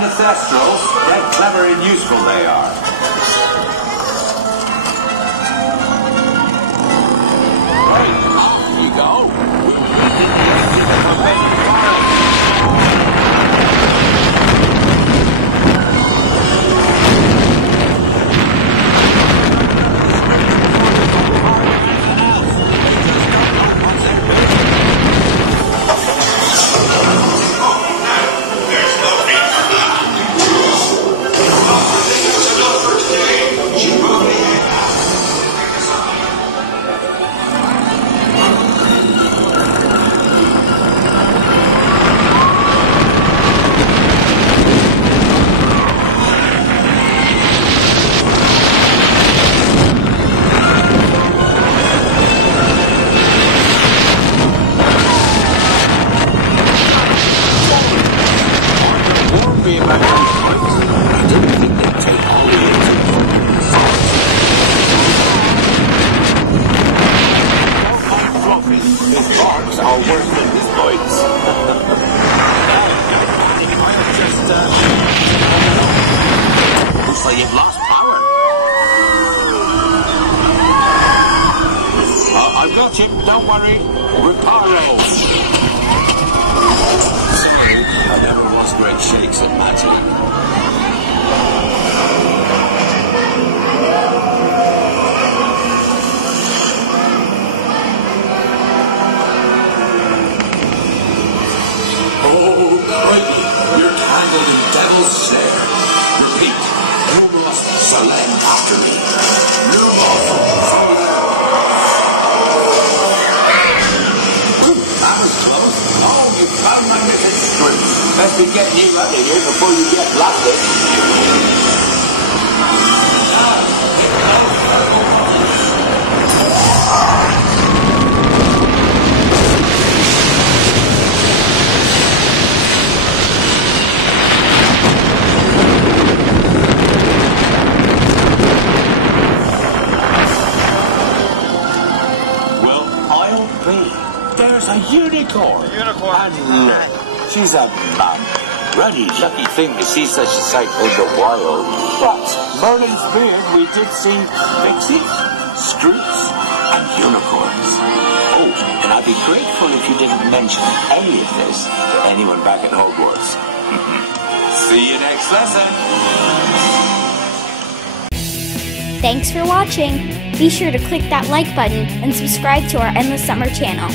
kind of thestrals, dead clever and useful they are. Right, off you go. We needed the engine to prevent fire. You've lost power. I've got him, don't worry. Reparo. Sorry, I never was great shakes at magic. Oh, crikey, you're tangled in devil's snare. Repeat. Select after me. That was close. Oh, you found my missing string. Best be getting you out of here before you get blasted. There's a unicorn. A unicorn. And look, she's a mum. Really lucky thing to see such a sight in the wild. But Merlin's beard, we did see pixies, scroots, and unicorns. Oh, and I'd be grateful if you didn't mention any of this to anyone back at Hogwarts. See you next lesson. Thanks for watching. Be sure to click that like button and subscribe to our Endless Summer channel.